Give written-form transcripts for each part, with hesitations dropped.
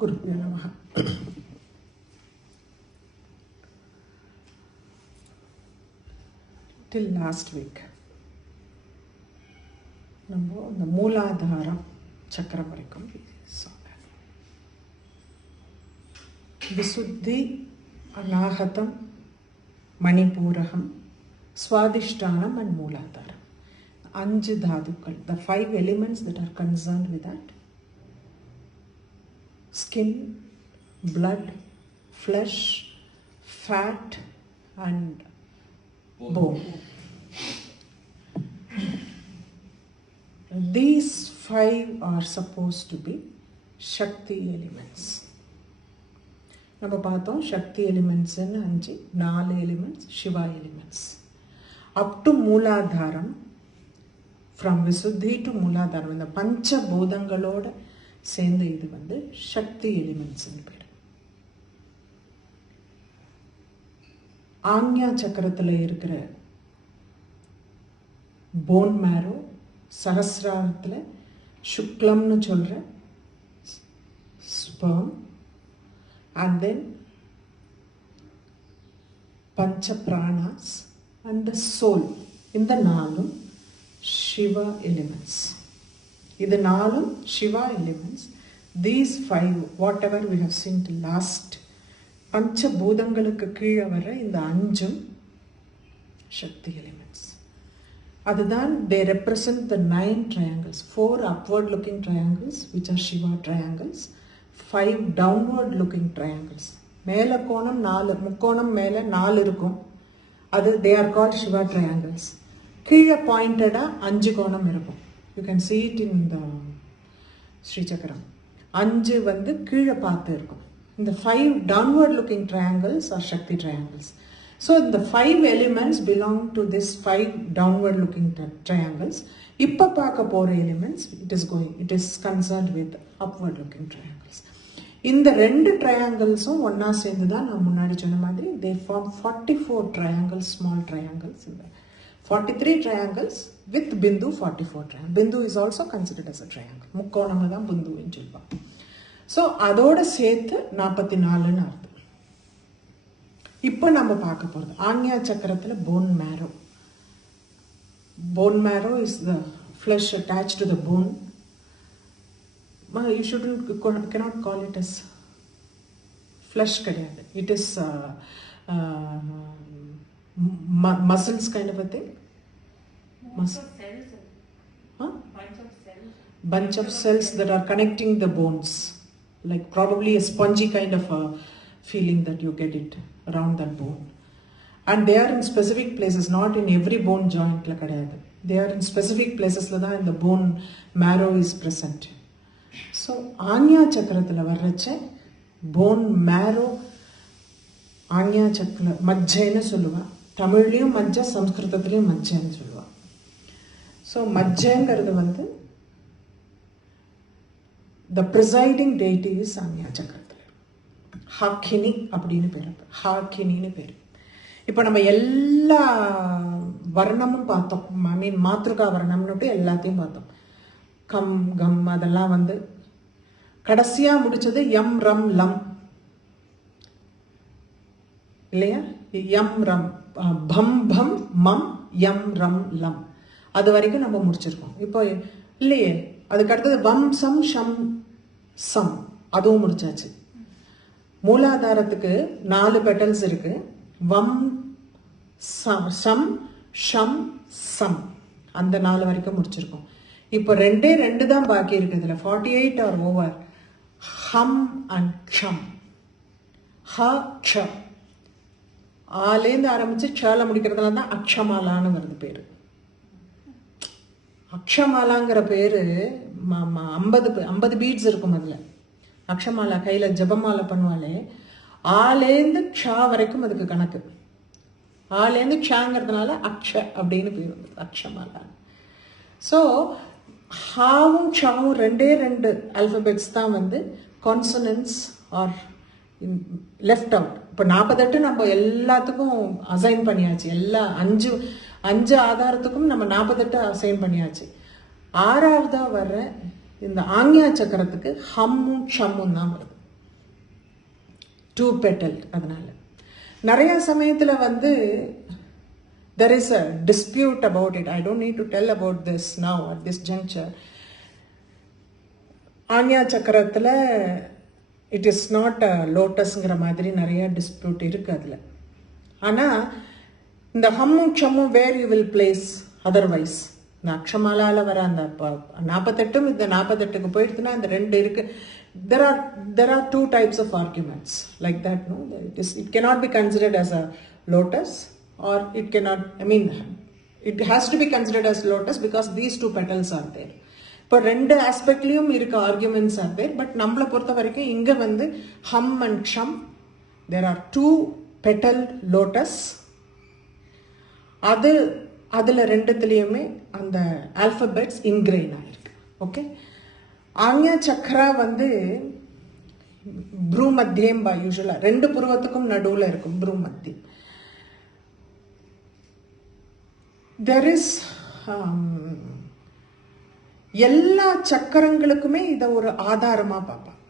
குருபியோ நமஹ. Till last week நம்ம அந்த மூலாதாரம் சக்கரம் வரைக்கும் சொன்னேன். விசுத்தி, அநாகதம், மணிபூரகம், ஸ்வாதிஷ்டானம் and மூலாதாரம். 5 தாதுக்கள், the 5 elements that are concerned with that: skin, blood, flesh, fat and bone. These 5 are supposed to be Shakti elements. நம்ம பார்த்தோம் சக்தி எலிமெண்ட்ஸ்ன்னு 5, 4 elements Shiva elements. Up to Mooladharam, from Vishuddhi to Mooladharam, இந்த பஞ்சபூதங்களோட சேர்ந்து இது சக்தி எலிமெண்ட்ஸ்ன்னு பேர். ஆக்ஞா சக்கரத்தில் இருக்கிற போன் மேரோ, சஹஸ்ராரத்தில் சுக்லம்னு சொல்கிற sperm, and then pancha pranas and the soul. இந்த 4 Shiva elements. இது 4 Shiva elements. These 5, whatever we have seen till last, பஞ்ச பூதங்களுக்கு கீழே வர இந்த 5 சக்தி எலிமெண்ட்ஸ். அதுதான் they represent the 9 triangles. 4 upward looking triangles which are Shiva triangles, 5 downward looking triangles. மேலே கோணம் 4, முக்கோணம் மேலே 4 இருக்கும், அது they are called Shiva triangles. கீழே பாயிண்டடாக 5 கோணம் இருக்கும். You can see it in the Sri சக்கரம். 5 கீழே பார்த்து இருக்கும். இந்த 5 downward looking triangles are Shakti triangles. So the 5 elements belong to this 5 downward looking triangles. இப்போ பார்க்க போகிற elements, it is concerned with upward looking triangles. இந்த 2 trianglesம் ஒன்றா சேர்ந்து தான் நான் முன்னாடி சொன்ன மாதிரி they form 44 triangles, small triangles. 43 triangles with Bindu, 44 triangles. Bindu is also considered as a triangle. முக்கோணம் தான் பிந்துன்னு சொல்லுவாங்க. ஸோ அதோட சேர்த்து 44ன்னு அர்த்தம். இப்போ நம்ம பார்க்க போகிறது ஆக்ஞா சக்கரத்தில் phone மேரோ. Bone marrow is the flesh attached to the bone. You cannot call it as flesh கிடையாது. It is muscles kind of a thing. Bunch of cells that are connecting the bones, like probably a spongy kind of a feeling that you get it around that bone. And they are in specific places, not in every bone joint la kadayadu. They are in specific places la da the bone marrow is present. So Ajna சக்கரத்தில் வர்றச்ச bone marrow Ajna சக்கர மஜ்ஜைன்னு சொல்லுவா. தமிழ்லையும் மஜ்ஜை, சம்ஸ்கிருதத்துலேயும் மஜ்ஜைன்னு சொல்லுவா. So மஜ்ஜைங்கிறது the presiding deity is Ajna சக்கரத்தில் ஹாக்கினி அப்படின்னு பேர். ஹாக்கினின்னு பேர். இப்போ நம்ம எல்லா வர்ணமும் பார்த்தோம். ஐ மீன் மாத்ருகா வர்ணம்னுட்டு எல்லாத்தையும் பார்த்தோம். கம், கம் அதெல்லாம் கடைசியாக முடிச்சது யம், ரம், லம் இல்லையா? யம், ரம், பம், பம், மம், யம், ரம், லம், அது வரைக்கும் நம்ம முடிச்சிருக்கோம். இப்போ இல்லையே, அதுக்கு அடுத்தது வம், சம், ஷம், சம், அதுவும் முடிச்சாச்சு. மூலாதாரத்துக்கு 4 பெட்டல்ஸ் இருக்கு. வம், சம், ஷம், சம், அந்த 4 வரைக்கும் முடிச்சிருக்கோம். இப்போ 2 தான் பாக்கி இருக்குது. இதில் 48 ஆர் ஓவர். ஹம் அண்ட் க்ஷம். ஹ, க்ஷ, ஆலேருந்து ஆரம்பிச்சு க்ஷால முடிக்கிறதுல தான் அக்ஷமாலான்னு வருது பேர். அக்ஷமாலாங்கிற பேர் 50 பீட்ஸ் இருக்கும் அதில். அக்ஷமாலா கையில் ஜபமாலை பண்ணுவாலே, ஆலேருந்து க்ஷா வரைக்கும் அதுக்கு கணக்கு. ஆலேருந்து க்ஷாங்கிறதுனால அக்ஷ அப்படின்னு பேர் வந்தது, அக்ஷமாலா. ஸோ ஹாவும் க்ஷாவும் 2 ஆல்ஃபபெட்ஸ் தான் கான்சனன்ஸ் ஆர் லெஃப்ட் அவுட். இப்போ 48 நம்ம எல்லாத்துக்கும் அசைன் பண்ணியாச்சு. எல்லா 5 ஆதாரத்துக்கும் நம்ம 48 அசைன் பண்ணியாச்சு. 6ஆவதாக வர்ற இந்த ஆக்ஞா சக்கரத்துக்கு ஹம்மும் ஷம்மும் தான் வருது. 2 petaled. அதனால நிறைய சமயத்துல வந்து there is a dispute about it. I don't need to tell about this now at this juncture. Ajna சக்கரத்தில் இட் இஸ் நாட் அ லோட்டஸ்ங்கிற மாதிரி நிறைய டிஸ்பியூட் இருக்குது அதில். ஆனால் இந்த ஹம்மும் க்ஷம்மும் where you will place otherwise இந்த அக்ஷமாலாவில் வர அந்த 48 இந்த 48க்கு போயிடுச்சுன்னா இந்த 2 இருக்குது. There are 2 types of arguments like that. No, it cannot be considered as a lotus, or it cannot, it has to be considered as lotus because these 2 petals are there. இப்போ 2 ஆஸ்பெக்ட்லேயும் இருக்க ஆர்குமெண்ட்ஸ் ஆர் தேர். பட் நம்மளை பொறுத்த வரைக்கும் இங்கே வந்து ஹம் and க்ஷம், there are 2 பெட்டல்ட் lotus. அதில் 2த்துலேயுமே அந்த alphabets இன்கிரெயின் ஆகிருக்கு. ஓகே, ஆக்ஞா சக்கரா வந்து ப்ரூ மத்தியம் யூஸ்வலாக 2 புருவத்துக்கும் நடுவில் இருக்கும் ப்ரூ மத்தியம். தெர் இஸ் எல்லா சக்கரங்களுக்குமே இதை ஒரு ஆதாரமாக பார்ப்பான்.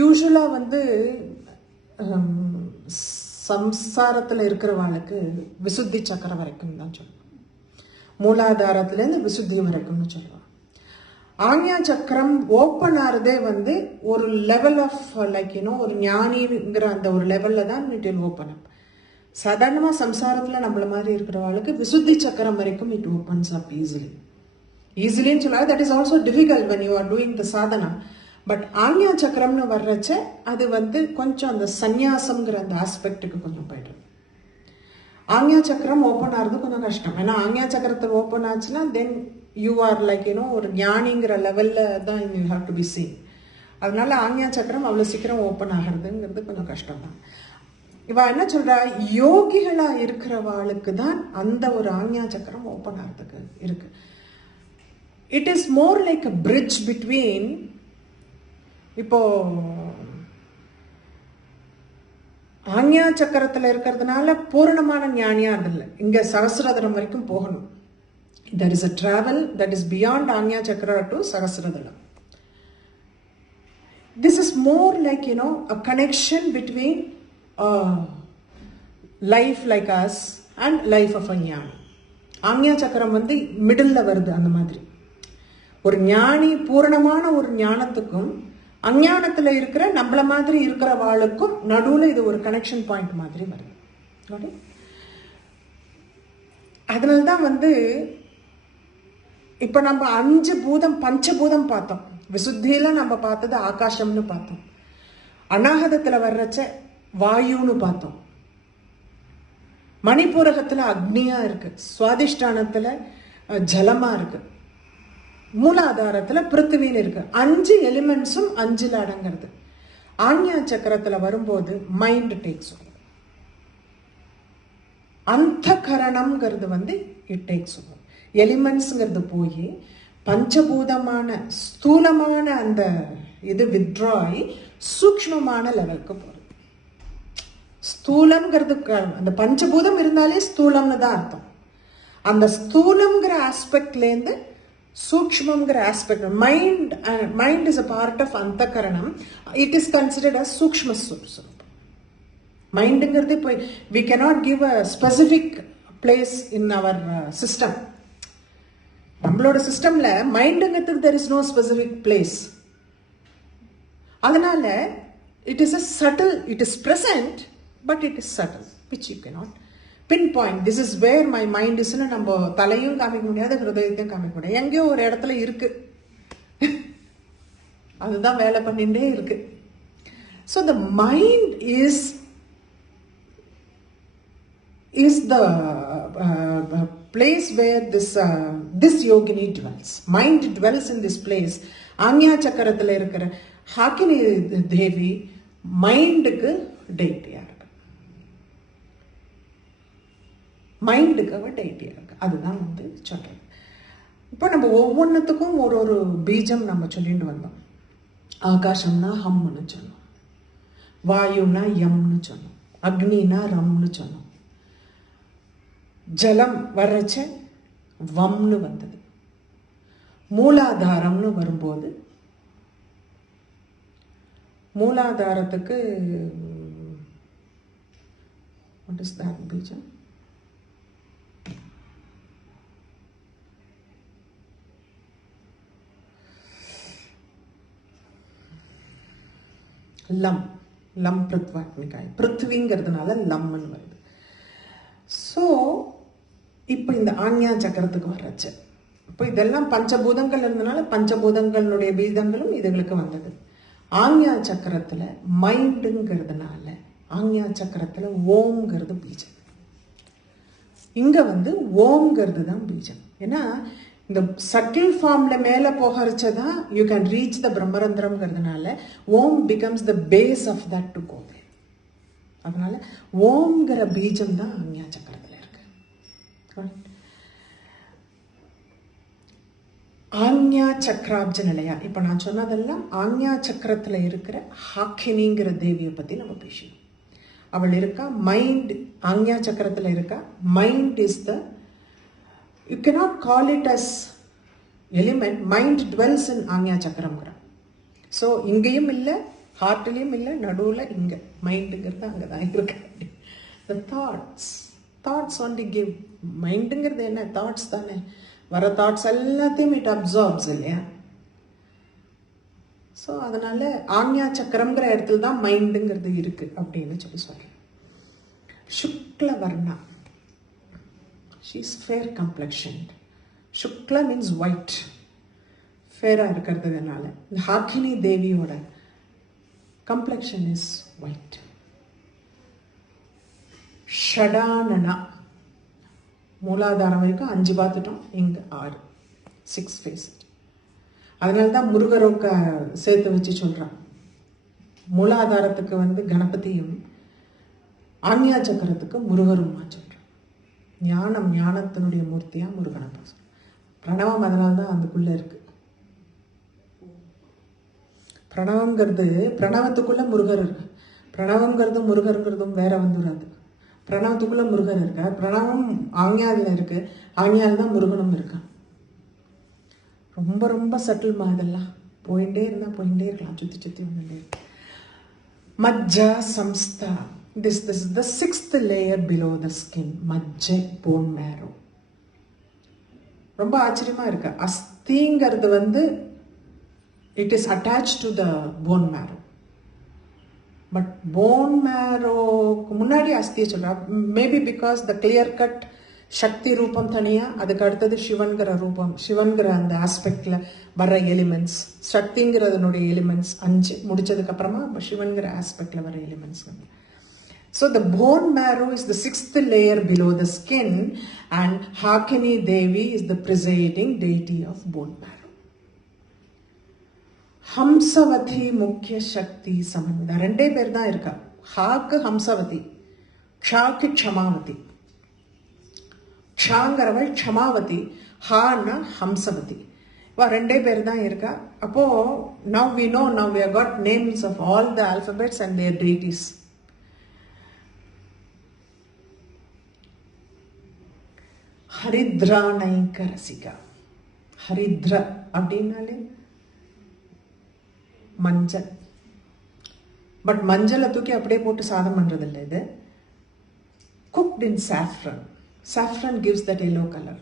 யூஸ்வலாக வந்து சம்சாரத்தில் இருக்கிறவாளுக்கு விசுத்தி சக்கரம் வரைக்கும் தான் சொல்லுவான், மூலாதாரத்துலேருந்து விசுத்தி வரைக்கும்னு சொல்லுவான். ஆக்ஞா சக்கரம் ஓப்பன் ஆகிறதே வந்து ஒரு லெவல் ஆஃப் லைக் ஒரு ஞானிங்கிற அந்த ஒரு லெவலில் தான் இட் வில் ஓப்பன் அப். சாதாரணமாக சம்சாரத்தில் நம்மள மாதிரி இருக்கிறவாளுக்கு விசுத்தி சக்கரம் வரைக்கும் இட் ஓப்பன்ஸ் அப் ஈஸிலின்னு சொல்லாது. That is also difficult when you are doing the sadhana. But Ajna சக்கரம்னு வர்றச்ச அது வந்து கொஞ்சம் அந்த சந்நியாசம்ங்கிற அந்த ஆஸ்பெக்டுக்கு கொஞ்சம் போய்டும். ஆக்ஞா சக்கரம் ஓப்பன் ஆகிறது கொஞ்சம் கஷ்டம். ஏன்னா ஆக்ஞா சக்கரத்தில் ஓப்பன் ஆச்சுன்னா தென் யூ ஆர் லைக் ஒரு ஞானிங்கிற லெவலில் தான் you have to be seen. அதனால ஆக்ஞா சக்கரம் அவ்வளோ சீக்கிரம் ஓப்பன் ஆகிறதுங்கிறது கொஞ்சம் கஷ்டம் தான். இவ என்ன சொல்றா, யோகிகளாக இருக்கிறவாளுக்கு தான் அந்த ஒரு ஆக்ஞா சக்கரம் ஓப்பன் ஆகிறதுக்கு இருக்கு. It is more like a bridge between, இப்போ ஆக்ஞா சக்கரத்தில் இருக்கிறதுனால பூரணமான ஞானியா இல்லை, இங்கே சகசிரதலம் வரைக்கும் போகணும். There is a travel that is beyond Ajna சக்கர to சகசிரதலம். This is more like a connection between life like us and life of a ஞானி. ஆக்ஞா சக்கரம் வந்து மிடில் வருது. அந்த மாதிரி ஒரு ஞானி பூரணமான ஒரு ஞானத்துக்கும் அஞ்ஞானத்தில் இருக்கிற நம்மள மாதிரி இருக்கிற வாளுக்கும் நடுவில் இது ஒரு கனெக்ஷன் பாயிண்ட் மாதிரி வருது. அதனால தான் வந்து இப்போ நம்ம 5 பூதம் பஞ்சபூதம் பார்த்தோம். விசுத்தியில் நம்ம பார்த்தது ஆகாசம்னு பார்த்தோம், அநாகதத்தில் வர்றச்ச வாயுன்னு பார்த்தோம், மணிப்பூரகத்தில் அக்னியாக இருக்குது, சுவாதிஷ்டானத்தில் ஜலமாக இருக்குது, மூலாதாரத்தில் பிருத்திவின்னு இருக்கு. 5 எலிமெண்ட்ஸும் 5ல் அடங்கிறது. ஆக்ஞா சக்கரத்தில் வரும்போது மைண்ட் டேக்ஸ் ஓவர். அந்த கரணம்ங்கிறது வந்து இட் டேக்ஸ் ஓவர். எலிமெண்ட்ஸுங்கிறது போய் பஞ்சபூதமான ஸ்தூலமான அந்த இது வித்ட்ரா ஆகி சூக்ஷ்மமான லெவலுக்கு போகிறது. ஸ்தூலம்ங்கிறது அந்த பஞ்சபூதம் இருந்தாலே ஸ்தூலம்னு தான் அர்த்தம். அந்த ஸ்தூலம்ங்கிற ஆஸ்பெக்ட்லேருந்து சூக்ஷ்மங்கிற aspect, mind is a part of antahkaranam. It is considered as sukshma swaroopam. மைண்டுங்கிறது இப்போ we cannot give a specific place in our system. நம்மளோட சிஸ்டம்ல மைண்டுங்கிறதுக்கு there is no specific place. அதனால it is a subtle, it is present but it is subtle which you cannot pinpoint. This is where my mind is. நம்ம தலையும் காமிக்க முடியாது, ஹிருதயத்தையும் காமிக்க முடியாது, எங்கேயோ ஒரு இடத்துல இருக்கு, அதுதான் வேலை பண்ணிட்டே இருக்கு. So the mind is the place where this yogini dwells. Mind dwells in this place. Ajna சக்கரத்தில் இருக்கிற ஹாக்கினி தேவி மைண்டுக்கு டெய்ட்டியா இருக்கு, மைண்டுக்கு அவள் டெய்ட்டியாக இருக்கு. அதுதான் வந்து சொல்கிறேன். இப்போ நம்ம ஒவ்வொன்றுத்துக்கும் ஒரு பீஜம் நம்ம சொல்லிட்டு வந்தோம். ஆகாசம்னா ஹம்னு சொன்னோம், வாயுனா யம்னு சொன்னோம், அக்னினா ரம்னு சொன்னோம், ஜலம் வர்றச்ச வம்னு வந்தது, மூலாதாரம்னு வரும்போது மூலாதாரத்துக்கு what is that பீஜம்? லம் பிருத்வாத்மிகாய், பிருத்விங்கிறதுனால லம்னு வருது. ஸோ இப்போ இந்த ஆக்ஞா சக்கரத்துக்கு வர்றச்சு, இப்போ இதெல்லாம் பஞ்சபூதங்கள் இருந்தனால பஞ்சபூதங்களுடைய பீஜங்களும் இதுகளுக்கு வந்தது. ஆக்ஞா சக்கரத்தில் மைண்டுங்கிறதுனால ஆக்ஞா சக்கரத்தில் ஓம்ங்கிறது பீஜம். இங்கே ஓம்ங்கிறது தான் பீஜம். ஏன்னா இந்த சட்டில் ஃபார்மில் மேலே போகிறச்சதான் யூ கேன் ரீச் த பிரம்மரந்திரம்ங்கிறதுனால Om becomes the base of that to go there. அதனால ஓம்ங்கிற பீஜம் தான் ஆக்ஞா சக்கரத்தில் இருக்கு. ஆக்ஞா சக்கராப்ஜ நிலையா, இப்போ நான் சொன்னதெல்லாம் ஆக்ஞா சக்கரத்தில் இருக்கிற ஹாக்கினிங்கிற தேவியை பற்றி நம்ம பேசணும். அவள் இருக்கா, மைண்ட் ஆக்ஞா சக்கரத்தில் இருக்கா. Mind is the, you cannot call it as element. Mind dwells in Ajna சக்கரம்ங்கிறான். ஸோ இங்கேயும் இல்லை, ஹார்ட்லேயும் இல்லை, நடுவில் இங்கே மைண்டுங்கிறது அங்கே தான் இருக்கு. த தாட்ஸ் only give. மைண்டுங்கிறது என்ன, தாட்ஸ் தானே. வர தாட்ஸ் எல்லாத்தையும் இட் அப்சார்ப்ஸ் இல்லையா. ஸோ அதனால ஆக்ஞா சக்கரம்ங்கிற இடத்துல தான் மைண்டுங்கிறது இருக்கு அப்படின்னு சொல்கிறேன். சுக்ல Varna, she is fair complexioned. Shukla means white, ஃபேராக இருக்கிறதுனால இந்த ஹாக்கினி தேவியோட கம்ப்ளெக்ஷன் இஸ் ஒயிட். ஷடானனா, மூலாதாரம் வரைக்கும் 5 பார்த்துட்டோம், இங்கே 6, 6 ஃபேஸ். அதனால தான் முருகரோக்க சேர்த்து வச்சு சொல்கிறான். மூலாதாரத்துக்கு கணபதியும் ஆக்ஞா சக்கரத்துக்கு முருகருமா சொல்கிறான். ஞானத்தினுடைய மூர்த்தியா முருகனை பார்க்க. பிரணவம் அதனால தான் அதுக்குள்ளே இருக்கு. பிரணவங்கிறது, பிரணவத்துக்குள்ள முருகர் இருக்கு. பிரணவங்கிறது முருகருங்கிறதும் வேற வந்துடாது. பிரணவத்துக்குள்ள முருகர் இருக்க, பிரணவம் ஆக்ஞாவில் இருக்கு, ஆக்ஞாவில் தான் முருகனும் இருக்கு. ரொம்ப ரொம்ப சட்டில்மா இதெல்லாம். போயிட்டே இருக்கலாம், சுற்றி வந்துட்டே இருக்கு. மஜ்ஜா சம்ஸ்தா, this is the 6th layer below the skin. மஜ்ஜை, bone marrow. ரொம்ப ஆச்சரியமா இருக்கு. அஸ்திங்கிறது it is attached to the bone marrow. But bone marrow முன்னாடி அஸ்தியை சொல்றா. Maybe because the clear cut Shakti roopam தனியா, அதுக்கு அடுத்தது சிவன்கிற ரூபம், சிவன்கிற அந்த ஆஸ்பெக்ட்ல வர எலிமெண்ட்ஸ், சக்திங்கிறதனுடைய எலிமெண்ட்ஸ் 5 முடிச்சதுக்கு அப்புறமா சிவன்கிற ஆஸ்பெக்ட்ல வர elements. So the bone marrow is the 6th layer below the skin, and Hakini Devi is the presiding deity of bone marrow. Hamsavati Mukhya Shakti Samanda. 2 பேர் தான் இருக்கா. ஹாக்கு ஹம்சவதி, க்ஷாக்கு க்ஷமாவதி. க்ஷாங்கிறவள் க்ஷமாவதி, ஹான்னா ஹம்சவதி. 2 பேர் தான் இருக்கா. அப்போ now we have got names of all the alphabets and their deities. ஹரித்ரா நைக்க Rasika. ஹரித்ர அப்படின்னாலே மஞ்சள். But மஞ்சளை தூக்கி அப்படியே போட்டு சாதம் பண்றது இல்லை. இது cooked in saffron. Saffron gives that yellow color.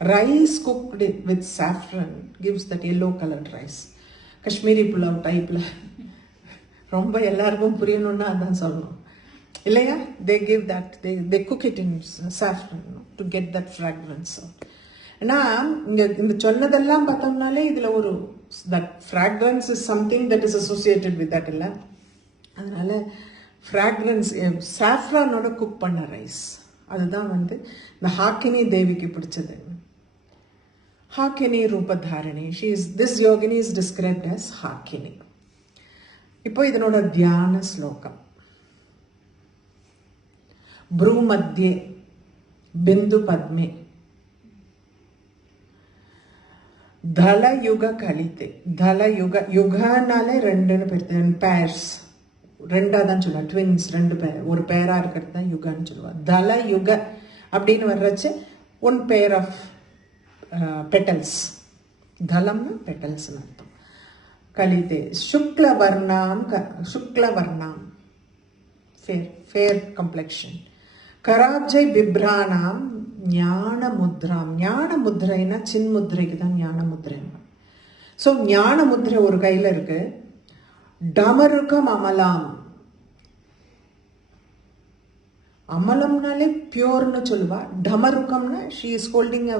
Rice cooked with saffron gives that yellow colored rice. Kashmiri pulao டைப்ல ரொம்ப எல்லாருக்கும் புரியணும்னா அதான் சொல்லணும் இல்லையா. they give that, they cook it in saffron to get that fragrance. ஏன்னா இந்த சொன்னதெல்லாம் பார்த்தோம்னாலே இதுல ஒரு that fragrance is something that is associated with that இல்ல. அதனால fragrance saffronோட குக் பண்ண ரைஸ், அதுதான் இந்த ஹாக்கினி தேவிக்கு பிடிச்சது. Hakini ரூபதாரணி, this yogini is described as Hakini. இப்போ இதனோட தியான ஸ்லோகம். ப்ரூமத்யே பிந்து பத்மே தலயுக கலித்தே. தலயுக, யுகனாலே 2 பேர், பேர்ஸ் 2 தான் சொல்லுவாங்க. ட்வின்ஸ் 2 பேர், ஒரு பேரா இருக்கிறது தான் யுகன்னு சொல்லுவாங்க. தலயுக அப்படின்னு வர்றச்சு 1 pair of petals. தலம்னா பெட்டல்ஸ்னு அர்த்தம். kalite shukla varnam fair complexion karabjai bibranam ஞான முத்ராம். ஞான முத்ரைனா சின் முத்ரைக்கு தான் ஞான முத்ரை. ஸோ ஞான முத்ரை ஒரு கையில் இருக்கு. டமருக்கம் அமலாம். அமலம்னாலே பியோர்னு சொல்லுவா. டமருக்கம்னா she is holding a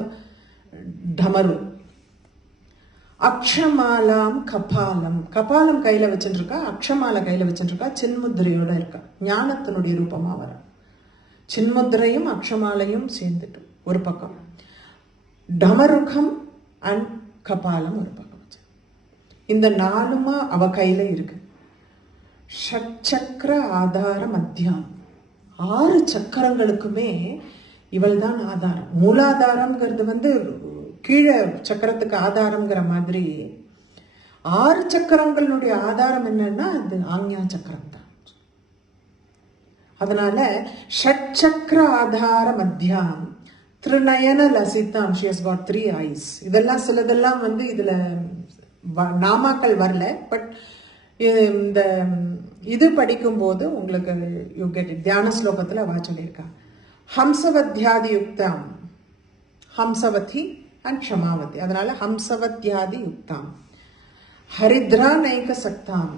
damaru. அக்ஷமாலாம் கபாலம். கபாலம் கையில் வச்சுருக்கா, அக்ஷமாலை கையில் வச்சுருக்கா, சின்முத்திரையோட இருக்கா. ஞானத்தினுடைய ரூபமாக வர சின்முத்திரையும் அக்ஷமாலையும் சேர்ந்துட்டு ஒரு பக்கம், டமருகம் அண்ட் கபாலம் ஒரு பக்கம் வச்சு. இந்த நாலுமா அவ கையில் இருக்கு. ஷட்சக்கர ஆதார மத்தியம். 6 சக்கரங்களுக்குமே இவள் தான் ஆதாரம். மூலாதாரம்ங்கிறது கீழே சக்கரத்துக்கு ஆதாரம்ங்கிற மாதிரி 6 சக்கரங்களுடைய ஆதாரம் என்னன்னா அது ஆக்ஞா சக்கரம் தான். அதனால ஷட்சக்கர ஆதார மத்தியம் திருநயன லசிதாம். She has got 3 eyes. இதெல்லாம் சிலதெல்லாம் இதுல நாமாக்கள் வரல. பட் இந்த இது படிக்கும்போது உங்களுக்கு யூ கெட் இட். தியான ஸ்லோகத்தில் அவ சொல்லியிருக்கா. ஹம்சவத்யாதி யுக்தாம். ஹம்சவதி அண்ட் க்ஷமாவதி. அதனால ஹம்சவத்யாதி யுக்தாம். ஹரித்ரா நைக சக்தாம்.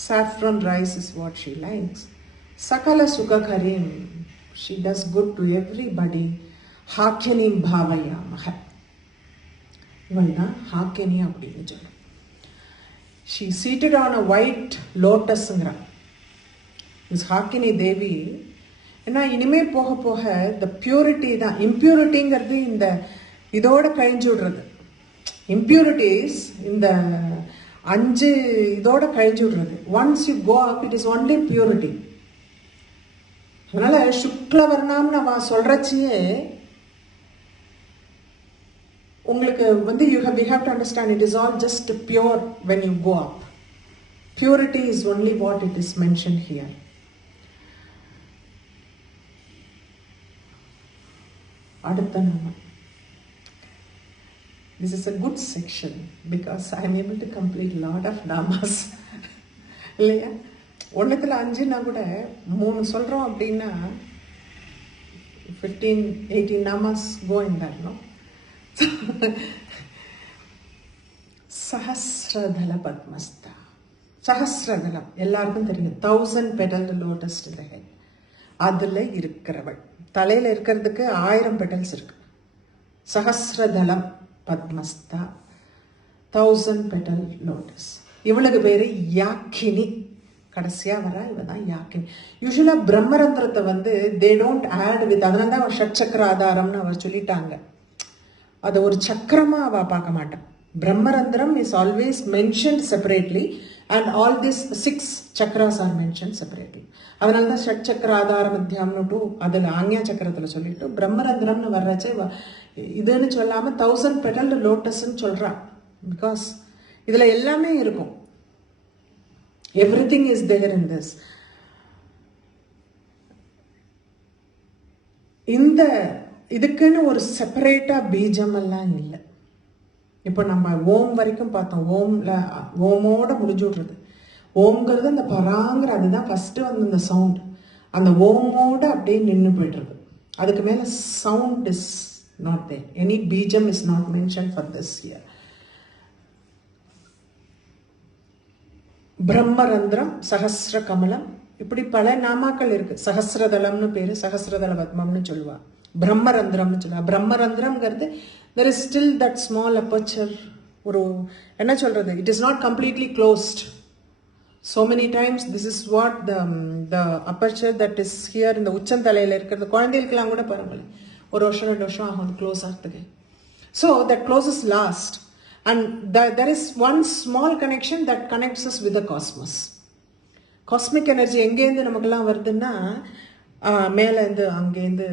Saffron rice is what she likes. Sakala Sukakarim. She does good to everybody. Hakyanim Bhavayamaha. இவள்னா Hakini அப்படின்னு சொல்றோம். She seated on a white lotusங்கிற மிஸ் ஹாக்கினி தேவி. ஏன்னா இனிமே போக போக இந்த பியூரிட்டி தான். இம்பியூரிட்டிங்கிறது இந்த இதோட கழிஞ்சு விடுறது. இம்பியூரிட்டிஸ் இந்த 5 இதோட கழிஞ்சு விடுறது. Once you go up it is only purity. அதனால சுக்லவர்ணம்னு அவன் சொல்றச்சியே உங்களுக்கு we have to understand it is all just pure when you go up. Purity is only what it is mentioned here. அடுத்த நாமம். This is a good section because I am able to complete a lot of namas. இல்லையா? 1த்துல 5னா கூட 3 சொல்றோம் அப்படின்னா 15-18 namas go in that, no? சஹஸ்ரதல பத்மஸ்தா. சஹஸ்ரதலம் எல்லாருக்கும் தெரியும். 1000 petaled lotus in the head. அதுல இருக்கிறவள். தலையில இருக்கிறதுக்கு 1000 petals இருக்கு. சஹஸ்ரதலம் பத்மஸ்தா 1000 petal lotus. இவளுக்கு பேரு யாக்கினி. கடைசியா வர இவதான் யாக்கினி. யூஸ்வலா பிரம்மரந்திரத்தை they don't add with. அதனால தான் ஷட்சக்கர ஆதாரம்னு அவர் சொல்லிட்டாங்க. அதை ஒரு சக்கரமா அவ பார்க்க மாட்டான். பிரம்மரந்திரம் is always mentioned separately and all these 6 chakras are mentioned separately. அதனால தான் ஷட்சக்கர ஆதார மத்தியம்னு அதில் ஆக்ஞா சக்கரத்தில் சொல்லிட்டு பிரம்மரந்திரம்னு வர்றச்சே இதுன்னு சொல்லாமல் 1000 petaled lotusன்னு சொல்கிறான். பிகாஸ் இதில் எல்லாமே இருக்கும். Everything is there in this. இந்த இதுக்குன்னு ஒரு செப்பரேட்டாக பீஜம் எல்லாம் இல்லை. இப்போ நம்ம ஓம் வரைக்கும் பார்த்தோம். ஓமோட முடிஞ்சு விட்றது. ஓம்ங்கிறது அந்த பராங்கிற அதுதான் ஃபஸ்ட்டு இந்த சவுண்ட். அந்த ஓமோட அப்படியே நின்று போய்டுறது. அதுக்கு மேலே sound is not there. Any beejam is not mention for this year. பிரம்மரந்திரம், சஹஸ்ர கமலம், இப்படி பல நாமாக்கள் இருக்கு. சஹஸ்ரதலம்னு பேரு, சஹஸ்ரதல பத்மம்னு சொல்லுவா. பிரம்மரந்திரம்னு சொல்லுவா. பிரம்மரந்திரம்ங்கிறது there is still that small aperture. ஒரு என்ன சொல்றது, it is not completely closed. So many times this is what the aperture that is here in the உச்சந்தலையில் இருக்கிறது. குழந்தைகளுக்கெல்லாம் கூட பாருங்களேன், 1 வருஷம் 2 வருஷம் ஆகும் க்ளோஸ் ஆகிறதுக்கு. So that closes last. And there is one small connection that connects us with the cosmos. Cosmic energy எங்கேருந்து நமக்கெல்லாம் வருதுன்னா மேலேருந்து அங்கேருந்து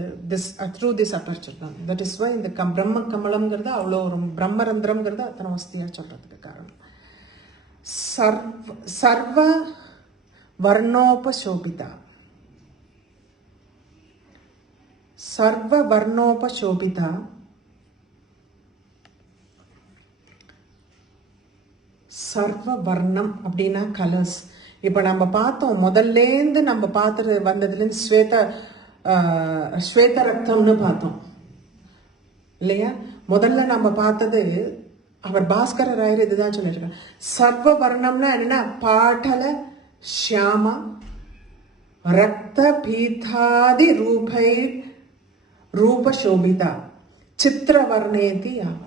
த்ரூ திஸ் அபர்ச்சர் தான். தட் இஸ் வை இந்த பிரம்ம கமலம்ங்கிறது அவ்வளோ ஒரு பிரம்மரந்திரம்ங்கிறது அத்தனை வசதியாக சொல்கிறதுக்கு காரணம். சர்வ வர்ணோபசோபிதா. சர்வ வர்ணோபசோபிதா சர்வ வர்ணம் அப்படின்னா கலர்ஸ். இப்போ நம்ம பார்த்தோம், முதல்லேருந்து நம்ம பார்த்துட்டு வந்ததுலேருந்து ஸ்வேத ரத்தம்னு பார்த்தோம் இல்லையா? முதல்ல நம்ம பார்த்தது அவர் பாஸ்கர ராயர் இதுதான் சொல்லியிருக்காங்க. சர்வ வர்ணம்னா என்னன்னா பாட்டல ஷியாமா ரக்த பீதாதி ரூபை ரூப சோபிதா சித்திரவர்ணேதி ஆவா.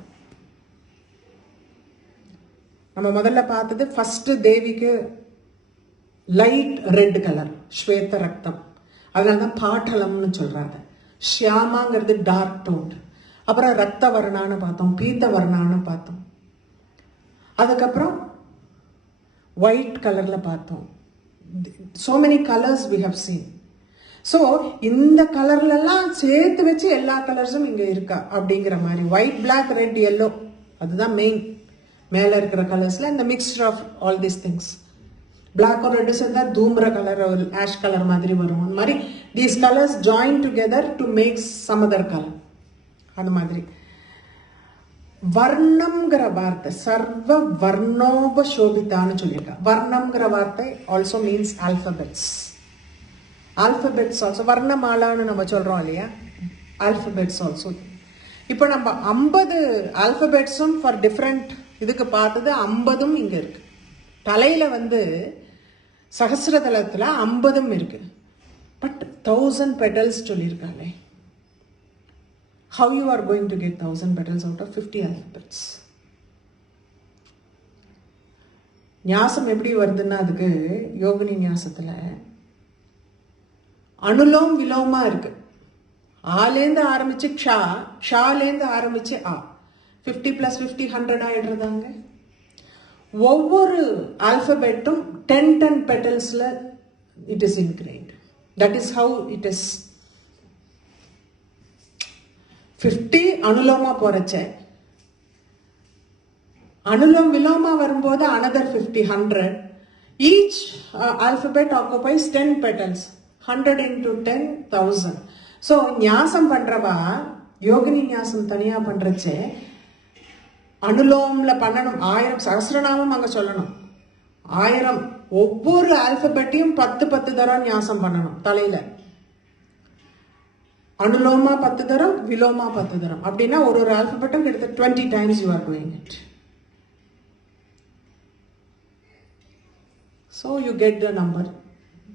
நம்ம முதல்ல பார்த்தது ஃபர்ஸ்ட் தேவிக்கு லைட் ரெட் கலர் ஸ்வேத ரக்தம், அதனாலதான் பாட்டலம்னு சொல்றாங்க. ஷியாமாங்கிறது டார்க் டோன். அப்புறம் ரத்த வர்ணான்னு பார்த்தோம், பீத்த வர்ணான்னு பார்த்தோம். அதுக்கப்புறம் ஒயிட் கலர்ல பார்த்தோம். so many colors we have seen. So இந்த கலர்லாம் சேர்த்து வச்சு எல்லா கலர்ஸும் இங்கே இருக்கா அப்படிங்கிற மாதிரி ஒயிட் பிளாக் ரெட் எல்லோ அதுதான் மெயின். மேலே இருக்கிற கலர்ஸில் இந்த mixture of all these things. Black ஒரு ரெட்டு சேர்ந்தா தூம்ர கலர் ஒரு ஆஷ் கலர் மாதிரி வரும். அந்த மாதிரி these colours join together to make some other colour. அது மாதிரி வர்ணம்ங்கிற வார்த்தை சர்வ வர்ணோபசோபிதான்னு சொல்லியிருக்கா. வர்ணம்ங்கிற வார்த்தை also means alphabets. Alphabets also வர்ணமாலான்னு நம்ம சொல்றோம் இல்லையா? Alphabets also. இப்போ நம்ம 50 ஆல்பபெட்ஸும் ஃபார் டிஃப்ரெண்ட் இதுக்கு பார்த்தது 50ம் இங்க இருக்கு. தலையில சகசிரதலத்துல 50ம் இருக்கு. பட் 1000 பெட்டல்ஸ் சொல்லியிருக்காங்களே. How you are going to get 1000 petals out of 50 alphabets? ஞாசம் எப்படி வருதுன்னா அதுக்கு யோகினி ஞாசத்துல அனுலோம் விலோமா இருக்கு. ஆலேந்து ஆரம்பிச்சு க்ஷா, க்ஷாலேந்து ஆரம்பிச்சு ஆ. 50 + 50 100 ஆயிடுறதாங்க. ஒவ்வொரு ஆல்பபெட்டும் 10 பெட்டல்ஸ்ல it is ingrained. That is how it is. 50 அனுலோமா போறச்ச அனுலோம் விலோமா வரும்போது another 50 100. each alphabet occupies 10 petals. 100 into 10 1000. So ஞாசம் பண்றவா யோகினி ஞாசம் தனியா பண்றச்சே அனுலோம்ல பண்ணணும். 1000 சகசிரநாமம் அங்க சொல்லணும். 1000 ஒவ்வொரு ஆல்பபெட்டையும் 10 தரம் ஞாசம் பண்ணணும் தலையில. அனுலோமா 10 தரம், விலோமா 10 தரம். அப்படின்னா ஒரு ஆல்பபெட்டும் கிட்டத்தட்ட 20 times you are doing it. So you get the number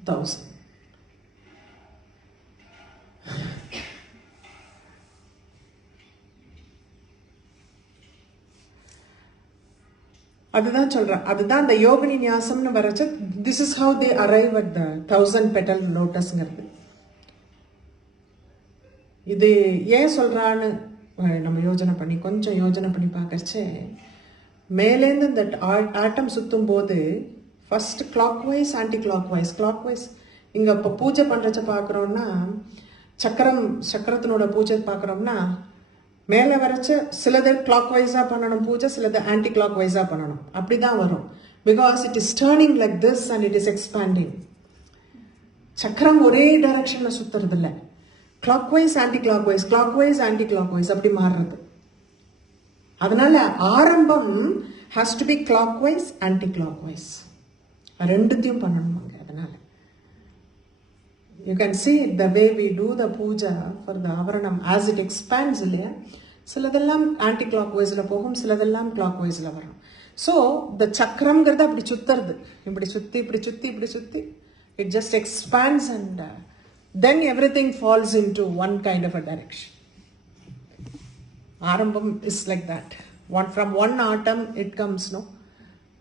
1000. அதுதான் சொல்றேன். அதுதான் அந்த யோகினி ஞாசம்னு வரச்ச this is how they arrive at the 1000 petal lotusங்கிறது. இது ஏன் சொல்றான்னு நம்ம கொஞ்சம் யோஜனை பண்ணி பார்க்கறச்சே மேலேருந்து இந்த ஆட்டம் சுத்தும் போது first clockwise anticlockwise இங்க இப்போ பூஜை பண்றச்ச பார்க்குறோம்னா சக்கரத்தினோட பூஜை பார்க்குறோம்னா மேலே வரைச்ச சிலது கிளாக் வைஸா பண்ணணும் பூஜை, சிலது ஆன்டி கிளாக் வைஸா பண்ணணும். அப்படிதான் வரும். Because it is turning like this and it is expanding. சக்கரம் ஒரே டைரக்ஷன்ல சுத்துறது இல்லை. Clockwise anticlockwise அப்படி மாறுறது. அதனால ஆரம்பம் has to be clockwise anticlockwise ரெண்டுத்தையும் பண்ணணும். அதனால you can see the way we do the puja for the avaranam as it expands இல்லையா? சிலதெல்லாம் ஆன்டி கிளாக் வைஸ்ல போகும், சிலதெல்லாம் கிளாக் வைஸ்ல வரும். ஸோ the சக்கரம்ங்கிறது அப்படி சுத்துறது, இப்படி சுத்தி it just expands and then everything falls into one kind of a direction. ஆரம்பம் is like that. From one atom it comes, no?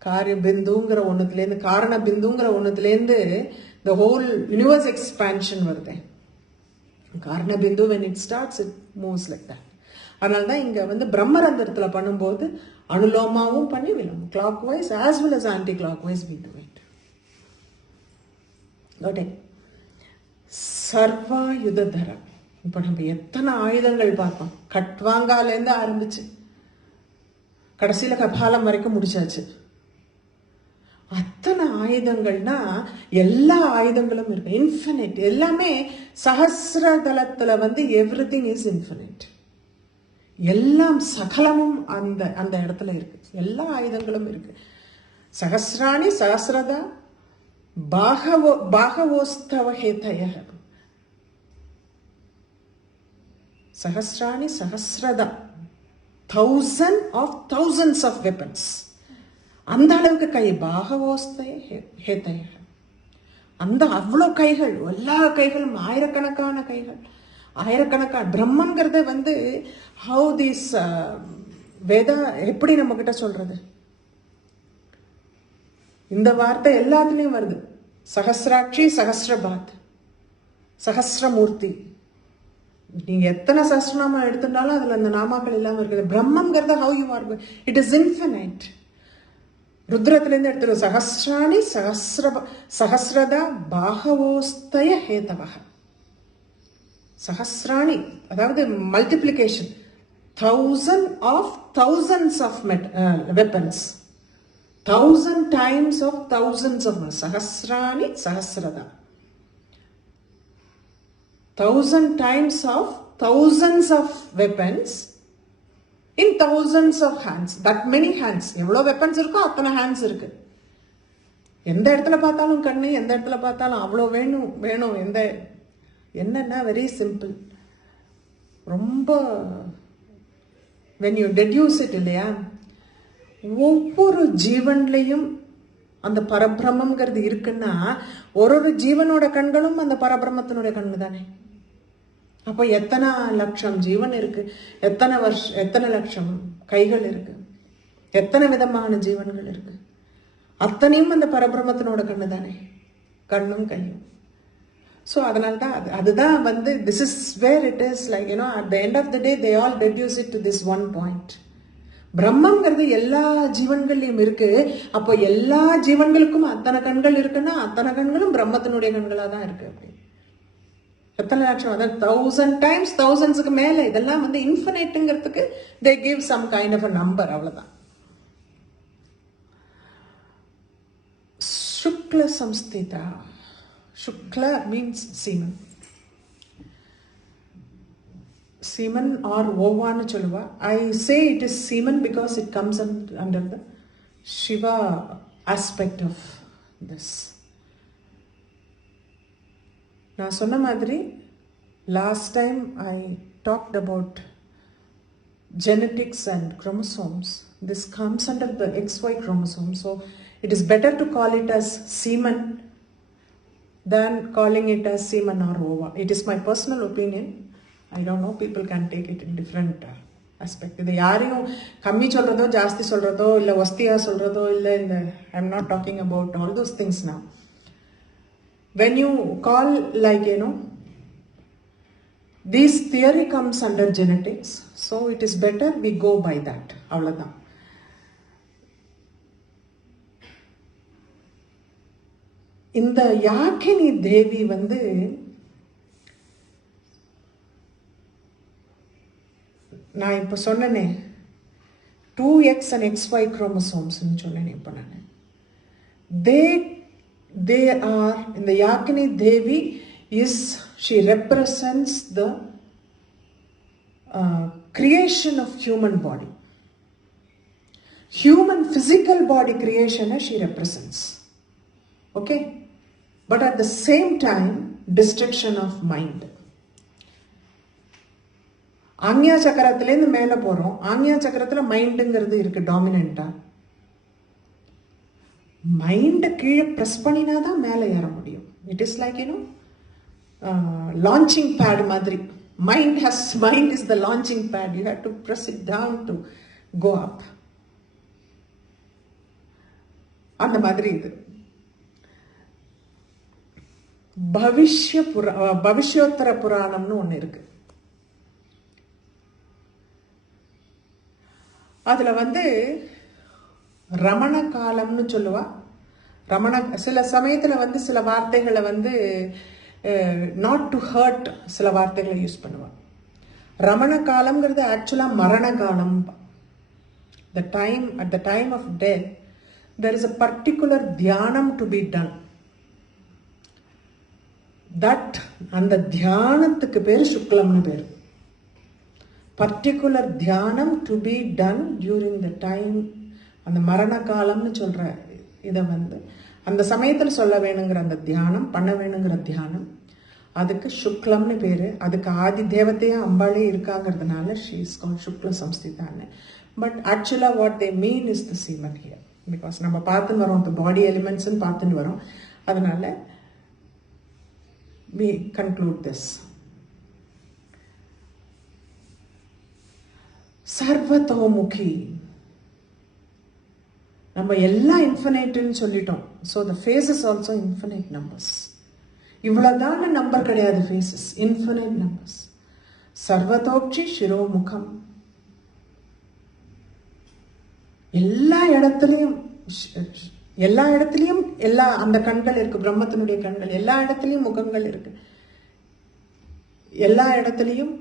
காரிய பிந்துங்கிற ஒன்றுத்துலேருந்து காரண பிந்துங்கிற ஒன்றுத்துலேருந்து the whole universe expansion வருது. காரண பிந்து when it starts it moves like that. அதனால தான் இங்கே பிரம்மரந்திரத்தில் பண்ணும்போது அனுலோமாவும் பண்ணி விலோம் clockwise as well as anti clockwise we do it. Okay. சர்வாயுதரம். இப்போ நம்ம எத்தனை ஆயுதங்கள் பார்த்தோம். கட்வாங்காலேருந்து ஆரம்பிச்சு கடைசியில் கபாலம் வரைக்கும் முடிச்சாச்சு. அத்தனை ஆயுதங்கள்னா எல்லா ஆயுதங்களும் இருக்கு. இன்ஃபினிட். எல்லாமே சஹஸ்ரதலத்துல எவ்ரிதிங் இஸ் இன்ஃபினிட். எல்லாம் சகலமும் அந்த அந்த இடத்துல இருக்கு. எல்லா ஆயுதங்களும் இருக்கு. சகஸ்ராணி சகஸ்ரதா பாகவோஸ்தவ ஹேதய. சகஸ்ராணி சகஸ்ரதா, thousands of weapons. அந்த அளவுக்கு கை, பாகவோஸ்தய ஹேதய, அந்த அவ்வளோ கைகள், எல்லா கைகளும் ஆயிரக்கணக்கான கைகள், ஆயிரக்கணக்கான. பிரம்மங்கிறத வந்து ஹவு திஸ் வேதா எப்படி நம்ம கிட்ட சொல்றது? இந்த வார்த்தை எல்லாத்துலேயும் வருது. சகஸ்ராட்சி, சகஸ்ரபாத், சகஸ்ரமூர்த்தி. நீங்க எத்தனை சஹஸ்ரநாமம் எடுத்துட்டாலும் அதுல அந்த நாமாக்கள் இல்லாம இருக்குது. பிரம்மங்கிறத how you are, it is infinite. ருத்ரத்திலேருந்து எடுத்துரு. சகஸ்ராணி சகஸ்ரதா பாகவோஸ்தய ஹேதவக. சகஸ்ராணி அதாவது multiplication, thousands of weapons, 1000 times of thousands of. சகஸ்ராணி சகஸ்ரதா, 1000 times of thousands of weapons in thousands of hands. That many hands. எவ்வளோ வெப்பன்ஸ் இருக்கோ அத்தனை ஹேண்ட்ஸ் இருக்கு. எந்த இடத்துல பார்த்தாலும் கண்ணு, எந்த இடத்துல பார்த்தாலும் அவ்வளோ வேணும். என்னன்னா வெரி சிம்பிள். ரொம்ப when you deduce it இல்லையா, ஒவ்வொரு ஜீவன்லையும் அந்த பரபிரம்மங்கிறது இருக்குன்னா ஒரு ஜீவனோட கண்களும் அந்த பரபிரம்மத்தினுடைய கண்ணு தானே. அப்போ எத்தனை லட்சம் ஜீவன் இருக்கு, எத்தனை லட்சம் கைகள் இருக்கு, எத்தனை விதமான ஜீவன்கள் இருக்கு, அத்தனையும் அந்த பரபிரம்மத்தினோட கண்ணு தானே, கண்ணும் கையும். ஸோ அதனால தான் அதுதான் வந்து this is where it is like, you know, at the end of the day they all reduce it to this one point. பிரம்மங்கிறது எல்லா ஜீவன்கள்லையும் இருக்கு. அப்போ எல்லா ஜீவன்களுக்கும் அத்தனை கண்கள் இருக்குன்னா அத்தனை கண்களும் பிரம்மத்தினுடைய கண்களாக தான் இருக்கு. அப்படி எத்தனை லட்சம், அதாவது 1000 times thousandsக்கு மேல. இதெல்லாம் வந்து இன்ஃபினைட்டுங்கிறதுக்கு they give some kind of a number, அவ்வளவுதான். சுக்ல சம்ஸ்திதா. Shukla means semen. Semen or ovanu cholluva. I say it is semen because it comes under the Shiva aspect of this. Na sonna madri last time I talked about genetics and chromosomes. This comes under the XY chromosome. So it is better to call it as semen than calling it as semen or ova. It is my personal opinion. I don't know, people can take it in different aspect. இது யாரையும் கம்மி சொல்றதோ ஜாஸ்தி சொல்றதோ இல்லை வஸ்தியா சொல்றதோ இல்லை இந்த I am not talking about all those things now. When you call like, you know, this theory comes under genetics, so it is better we go by that. அவ்வளவுதான். இந்த யாக்கினி தேவி வந்து நான் இப்போ சொன்னேனே 2x and XY chromosomes சொன்னேனே இப்போ நான். they are in the Yakini Devi she represents the creation of human body. Human physical body creation she represents. Okay? But at the same time, destruction of mind. Ajna சக்கரத்திலேருந்து மேலே போகிறோம். ஆக்ஞா சக்கரத்தில் மைண்டுங்கிறது இருக்கு டாமினண்டா. மைண்டை கீழே press பண்ணினா தான் மேலே ஏற முடியும். It is like, you know, launching pad மாதிரி. Mind is the launching pad. You have to press it down to go up. அந்த மாதிரி இது பவிஷ்யோத்தர புராணம்னு ஒன்று இருக்கு. அதுல வந்து ரமண காலம்னு சொல்லுவா. சில சமயத்துல வந்து சில வார்த்தைகளை வந்து நாட் டு ஹர்ட் சில வார்த்தைகளை யூஸ் பண்ணுவா. ரமண காலம்ங்கிறது ஆக்சுவலா மரண காலம். at the time of death there is a particular தியானம் to be done. தட் அந்த தியானத்துக்கு பேர் சுக்லம்னு பேர். பர்டிகுலர் தியானம் to be done during the time, அந்த மரண காலம்னு சொல்ற இதை வந்து அந்த சமயத்தில் சொல்ல வேணுங்கிற அந்த தியானம் பண்ண வேணுங்கிற தியானம், அதுக்கு சுக்லம்னு பேர். அதுக்கு ஆதி தேவத்தையும் அம்பாளே இருக்காங்கிறதுனால ஷீ இஸ் கால்ட் சுக்ல சம்ஸ்திதான்னு. பட் ஆக்சுவலாக what they mean is the semen here. Because நம்ம பார்த்துன்னு வரோம், இந்த பாடி எலிமெண்ட்ஸ்ன்னு பார்த்துன்னு வரோம். அதனால we conclude this. சர்வதோமுகி, நம்ம எல்லாம் இன்ஃபினைட்னு சொல்லிட்டோம். So the faces also infinite numbers. இவ்வளோதான நம்பர் கிடையாது, ஃபேஸஸ் இன்ஃபினைட் நம்பர்ஸ். சர்வதோக்ஷி சிரோமுகம், எல்லா இடத்துலையும் எல்லா அந்த கண்கள் இருக்கு, பிரம்மத்தினுடைய கண்கள். எல்லா இடத்துலையும் முகங்கள் இருக்கு, எல்லா இடத்துலையும்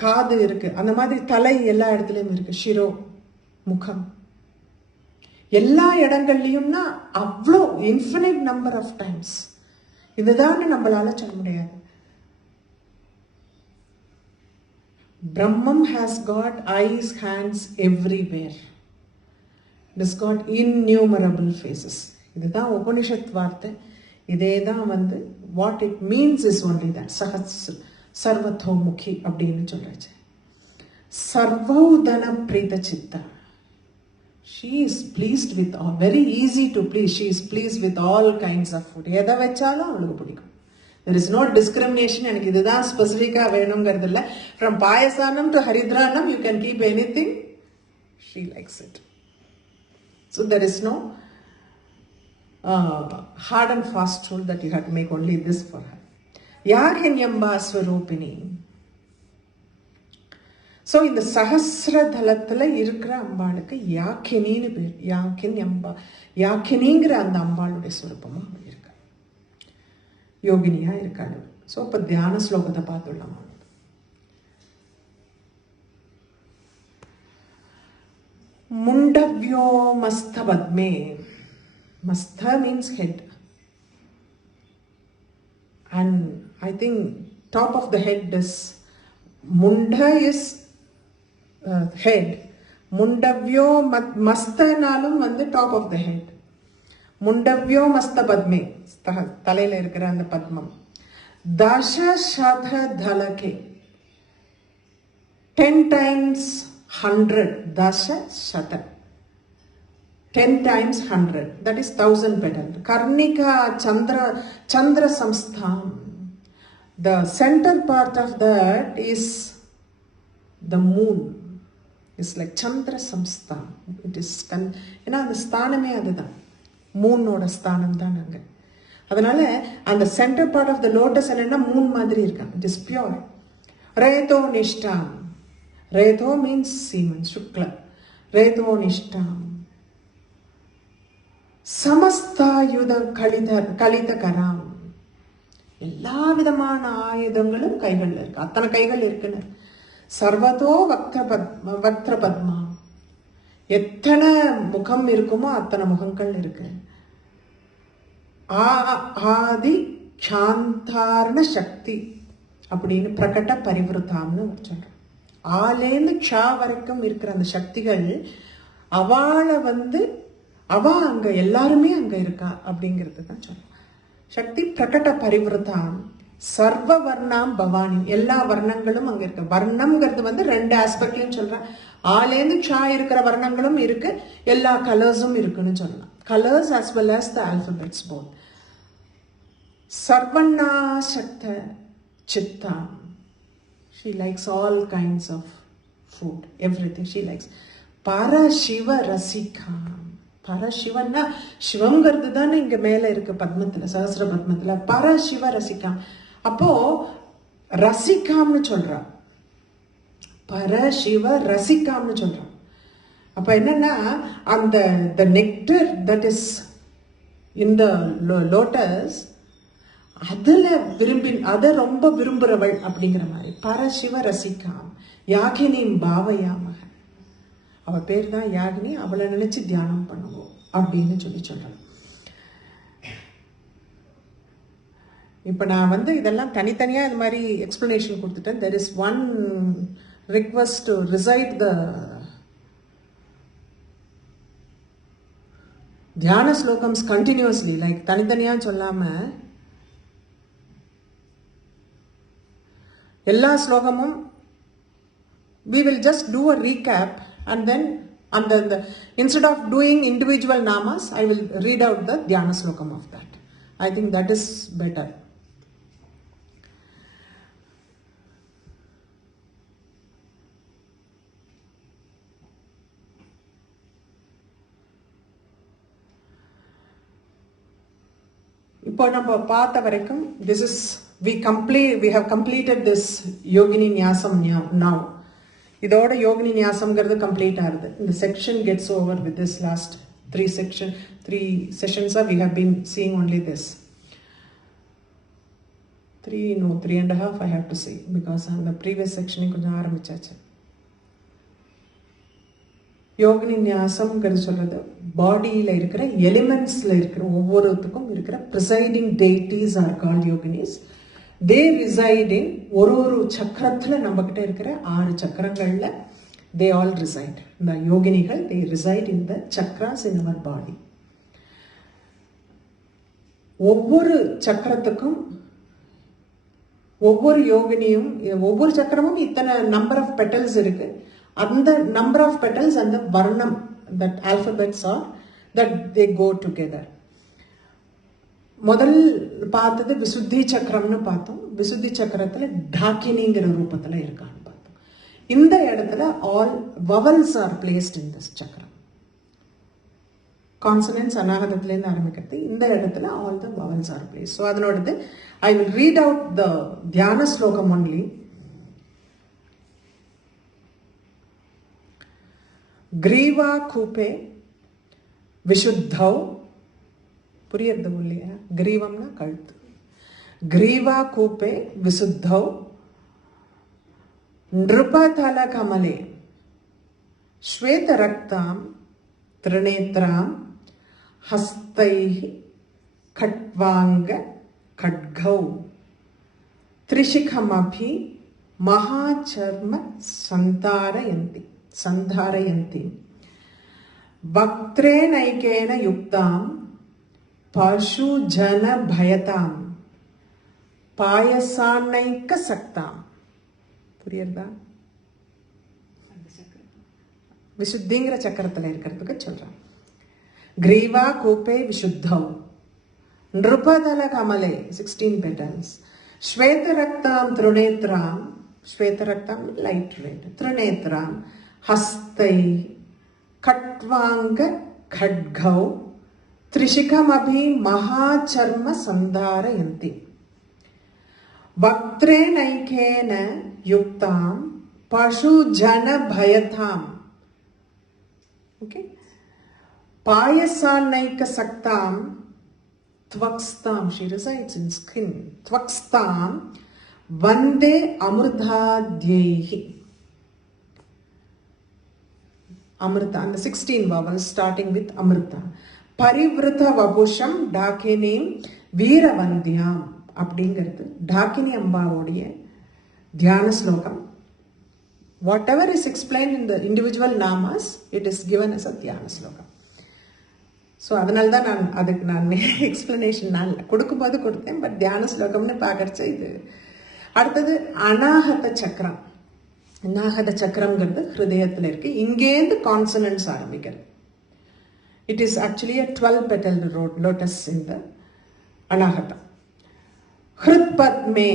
காது இருக்கு. அந்த மாதிரி தலை எல்லா இடத்துலையும் இருக்கு, ஷிரோ முகம். எல்லா இடங்கள்லையும்னா அவ்வளோ இன்ஃபினிட் நம்பர் ஆஃப் டைம்ஸ். இதுதான் நம்மளால சொல்ல முடியாது. பிரம்மம் has got eyes, hands everywhere. It has got innumerable faces. இதுதான் உபனிஷத் வார்த்தை. இதே தான் வந்து what it means is only that சர்வதோமுகி அப்படின்னு சொல்றாச்சு. சர்வோதன பிரீத Siddha, she is pleased with all, very easy to please. She is pleased with all kinds of food. எதை வச்சாலும் அவளுக்கு பிடிக்கும். There is no discrimination. எனக்கு இதுதான் ஸ்பெசிஃபிக்காக வேணுங்கிறது இல்லை. From பாயசானம் to ஹரித்ரானம் you can keep anything. She likes it. So there is no hard and fast rule that you have to make only this for her. யாகின்யம்பா ஸ்வரூபிணி. ஸோ இந்த சஹஸ்ரதலத்தில் இருக்கிற அம்பாளுக்கு யாக்கினின்னு பேர். யாக்கின்யம்பா, யாக்கினிங்கிற அந்த அம்பாளுடைய ஸ்வரூபமாக இருக்க யோகினியா இருக்காள். ஸோ இப்போ தியான ஸ்லோகத்தை பார்த்துடலாம். முண்டவ்யோமஸ்த பத்மே. மஸ்த means head, and I think top of the head is munda is head. Mundavyo mastanalum வந்து top of the head. முண்டவ்யோ மஸ்த பத்மே, தலையில இருக்கிற அந்த பத்மம். தச சத தலகே, 10 times 100. தச சத 10 times 100, that is 1000 petal. Karnika Chandra Samstham. The center part of that is the moon. It's like Chandra Samstham. It is, ஏன்னா அந்த ஸ்தானமே அதுதான், மூனோட ஸ்தானம் தான் அங்க. அதனால அந்த centre part of the lotus என்னன்னா மூன் மாதிரி இருக்காங்க. It is pure. ரேதோ நிஷ்டாம். ரேதோ மீன்ஸ் சீமன், சுக்ல. ரேதோ நிஷ்டாம். சமஸ்தாயுத கலித கராம். எல்லா விதமான ஆயுதங்களும் கைகள் இருக்கு, அத்தனை கைகள் இருக்குன்னு. சர்வதோ வக்ர பத்மா. எத்தனை முகம் இருக்குமோ அத்தனை முகங்கள் இருக்கு. ஆதி சாந்தாரண சக்தி அப்படின்னு பிரகட்ட பரிவிருத்தாம்னு சொல்றோம். ஆலேந்து க்ஷா வரைக்கும் இருக்கிற அந்த சக்திகள், அவளை வந்து அவ அங்க எல்லாருமே அங்க இருக்கா அப்படிங்கிறது தான் சொல்றோம். சக்தி பிரகட்ட பரிவிருத்தாம். சர்வ வர்ணாம் பவானி. எல்லா வர்ணங்களும் அங்க இருக்கு. வர்ணம்ங்கிறது வந்து 2 ஆஸ்பெக்ட்லயும் சொல்றேன். ஆலேந்து க்ஷா இருக்கிற வர்ணங்களும் இருக்கு, எல்லா கலர்ஸும் இருக்குன்னு சொல்லலாம். Colors as well as the alphabets both. Sarvana Shakta Chitta. She likes all kinds of food, everything she likes. Parashiva Rasika. Parashivana, சிவங்கிறது தானே இங்க மேல இருக்கு பத்மத்துல, சஹஸ்ர பத்மத்துல. பரசிவ ரசிகா. அப்போ ரசிகாம்னு சொல்றா, பரசிவ ரசிகாம்னு சொல்றா. அப்ப என்னன்னா அந்த the nectar that is in the lotus, அதுல அதை ரொம்ப விரும்புறவள் அப்படிங்கிற மாதிரி. பரசிவ ரசிகாம் யாகினிம் பாவயாமக. அவ பேர் தான் யாகினி, அவளை நினைச்சு தியானம் பண்ணுவோம் அப்படின்னு சொல்றாள். இப்ப நான் வந்து இதெல்லாம் தனித்தனியா இந்த மாதிரி எக்ஸ்பிளனேஷன் கொடுத்துட்டேன். there is one request to recite the தியான ஸ்லோகம்ஸ் கண்டினியூஸ்லி, லைக் தனித்தனியாக சொல்லாமல் எல்லா ஸ்லோகமும் we will just do a recap, and then instead of doing individual namas, I will read out the dhyana slokam of that. I think that is better. இப்போ நம்ம பார்த்த வரைக்கும் we have completed this yogini nyasam now. இதோட யோகினி நியாசம்ங்கிறது complete ஆகுது. இந்த section gets over with this last three செஷன்ஸாக we have been seeing only this. 3.5 I have to say, because அந்த previous செக்ஷனையும் கொஞ்சம் ஆரம்பிச்சாச்சு. யோகினி நியாசம்ங்கிறது சொல்கிறது பாடியில் இருக்கிற எலிமெண்ட்ஸில் இருக்கிற ஒவ்வொருத்துக்கும் இருக்கிற presiding deities are called yoginis. They reside in ஒரு சக்கரத்தில் நம்மக்கிட்ட இருக்கிற 6 சக்கரங்களில் தே ஆல் ரிசைட். இந்த யோகினிகள் தே ரிசைட் இன் த சக்ராஸ் இன் அவர் பாடி. ஒவ்வொரு சக்கரத்துக்கும் ஒவ்வொரு யோகினியும் ஒவ்வொரு சக்கரமும் இத்தனை நம்பர் ஆஃப் பெட்டல்ஸ் இருக்கு. அந்த நம்பர் ஆஃப் பெட்டல்ஸ் அந்த வர்ணம், that alphabets are that they go together. முதல் பார்த்தது விசுத்தி சக்கரம்னு பார்த்தோம். விசுத்தி சக்கரத்தில் டாக்கினிங்கிற ரூபத்தில் இருக்கான்னு பார்த்தோம். இந்த இடத்துல all vowels are placed in this chakram. Consonants அநாகதத்துலேருந்து ஆரம்பிக்கிறது. இந்த இடத்துல all the vowels are placed. So அதனோடது I will read out the dhyana slokam only. கிரீவா கூப்பே விஷுத்தௌ, புரியுறது இல்லையா? கிரீவம்னா கழுத்து. கிரீவா கூப்பே விசுத்தௌ நிருபதல கமலே ஸ்வேத ரக்தாம் திரிநேத்ராம் ஹஸ்தைஹி கட்வாங்க கட்கௌ திரிஷிகமபி மகாச்சர்ம சந்தாரயந்தி வக்த்ரேனைகேன யுக்தாம் பசு ஜன பயதாம் பாயசானைக்க சக்தாம். புரியுறதா? விசுத்திங்கிற சக்கரத்தில் இருக்கிறதுக்கு சொல்றான். கிரீவா கூப்பே விசுத்தௌ நிருபதல கமலே 16 petals, ஸ்வேத ரக்தாம் திருநேத்ராம், ஸ்வேத ரக்தாம் லைட் ரெட், திருநேத்ராம் ஹஸ்தை கட்வாங்க खड्गौ त्रिशिखमभि महाचर्म संधारयन्ति वक्त्रेणैकेन युक्तां पशुजन भयताम् पायसानैक सक्तां त्वक्स्तां, she resides in skin, त्वक्स्तां वन्दे अमृताद्यैः. Amrita, and the 16 vowels starting with Amrita. Parivrita vapusham dakinim veeravandyam அப்படிங்கிறது டாக்கினி அம்பாவுடைய தியான ஸ்லோகம். Whatever is explained in the individual namas, it is given as a தியான ஸ்லோகம். ஸோ அதனால தான் அதுக்கு எக்ஸ்பிளனேஷன் நான் கொடுக்கும்போது கொடுத்தேன். பட் தியான ஸ்லோகம்னு பார்க்கறச்சு இது. அடுத்தது அநாகத சக்கரம். அநாகத சக்கரம்ங்கிறது ஹிருதயத்தில் இருக்கு. இங்கேருந்து கான்சனன்ட்ஸ் ஆரம்பிக்கிறது. It is actually a 12 petal lotus in the அநாகதம். ஹிருத் பத்மே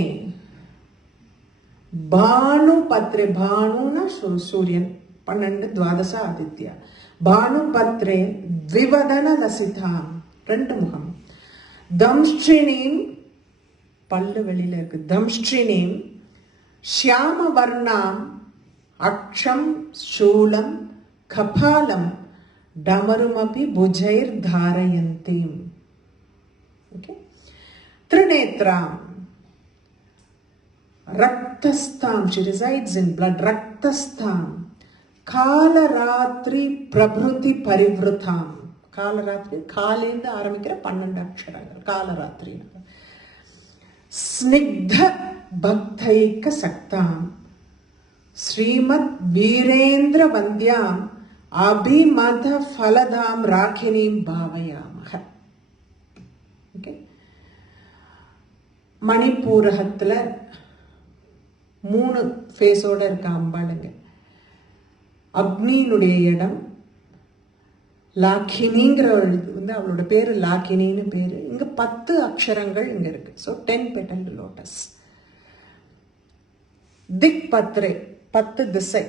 பானு பத்ரே, பானுனா சூரியன், 12 துவாதச ஆதித்யா. பானு பத்ரே த்விவதன லசிதாம், 2 முகம். தம்ஷ்ட்ரிணீம், பல்லு வெளியில இருக்கு. தம்ஷ்ட்ரிணீம் ஷியாம வர்ணாம் அக்ஷம் சூலம் கபாலம் டமருமபி புஜைர் தாரயந்தீம். Okay. Trinetram Raktastam, she resides in blood. Raktastam Kalaratri Prabhuti Parivrutam. Kalaratri, Kalinda ஆரம்பிக்கிற 12 அக்ஷரங்கள் காலராத்திரி. ஸ்னிக்த பக்தைக சக்தாம் ஸ்ரீமத் வீரேந்திர வந்தியாம் அபிமத ஃபலதாம் ராக்கினீம் பாவயாமக. ஓகே, மணிப்பூரகத்துல 3 ஃபேஸோட இருக்க அம்பாளுங்க. அக்னியினுடைய இடம் லாக்கினிங்கிற வந்து அவளோட பேரு லாக்கினின்னு பேரு. இங்க 10 அக்ஷரங்கள் இங்க இருக்கு. So 10 பெட்டல்டு lotus. திக் பத்ரே 10 திசை,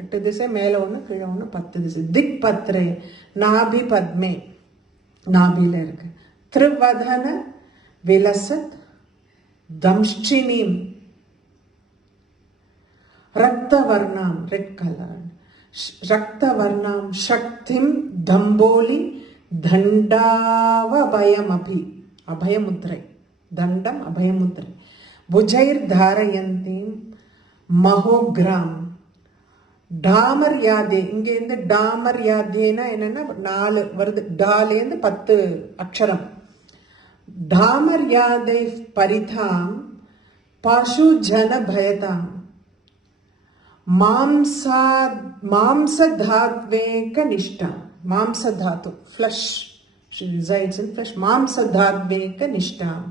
8 திசை, மேல ஒன்று கீழே ஒன்று, 10 திசை. திக் பத்ரே நாபி பத்மே, நாபில இருக்கு. திரிவதன விலசத் தம்ஷ்டினீம் ரக்தவர்ணாம், ரெட் கலர், ரக்தவர்ணாம் சக்திம் தம்போலி தண்டாவபயமபி, அபயமுத்ரை, தண்டம் அபயமுத்ரை. புஜைர் தாரயந்தீம் மகோக்ராம் டாமர் யாதே. இங்க இருந்து டாமர் யாதேனா என்னன்னா 4 வருது, டாலேந்து 10 அக்ஷரம். டாமர் யாதை பரிதாம் பசு ஜன பயதாம் மாம்சதாத்வேக நிஷ்டாம். மாம்சதாத்து flesh, she resides in flesh. மாம்சதாத்வேக நிஷ்டாம்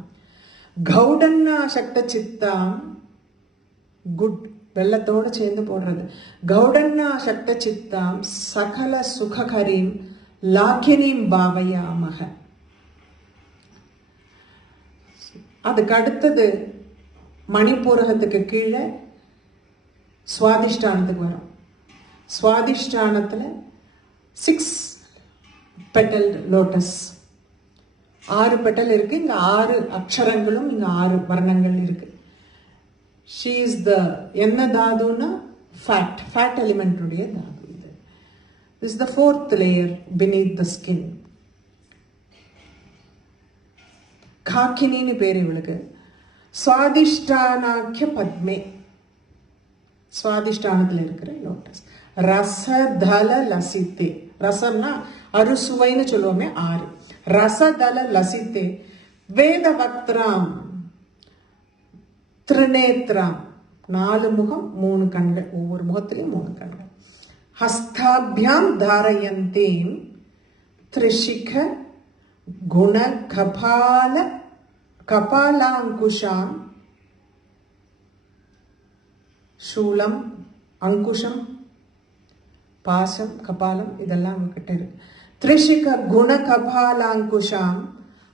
கௌடன்னா சக்த சித்தாம், குட் வெள்ளத்தோடு சேர்ந்து போடுறது. கௌடன்னா சக்த சித்தாம் சகல சுககரீம் லாக்கினீம் பாவயாமக. அதுக்கு அடுத்தது மணிப்பூரகத்துக்கு கீழே சுவாதிஷ்டானத்துக்கு வரும். சுவாதிஷ்டானத்தில் 6 பெட்டல் லோட்டஸ், 6 பெட்டல் இருக்கு. இங்க 6 அக்ஷரங்களும், இங்க 6 வர்ணங்கள் இருக்கு. ஷீ இஸ் த என்ன தாதுன்னா ஃபேட் எலிமெண்ட்டுடைய தாது இது. This the 4th layer beneath the skin. காக்கினின்னு பேர் இவளுக்கு. சுவாதிஷ்டானாக்கிய பத்மே, சுவாதிஷ்டானத்தில் இருக்கிற லோட்டஸ். ரசதல லசித்தே, ரசம்னா அறுசுவைன்னு சொல்லுவோமே 6. ரசதல லசித்தே வேதவக்திராம் திரிநேத்ராம், 4 முகம் 3 கண்கள், ஒவ்வொரு முகத்திலையும் 3 கண்கள். ஹஸ்தாபியாம் தாரயந்தீம் திரிஷிக குண கபாலாங்குஷாம், சூலம், அங்குஷம், பாசம், கபாலம் இதெல்லாம் அவங்ககிட்ட இருக்கு. திரிஷிக குண கபாலாங்குஷாம்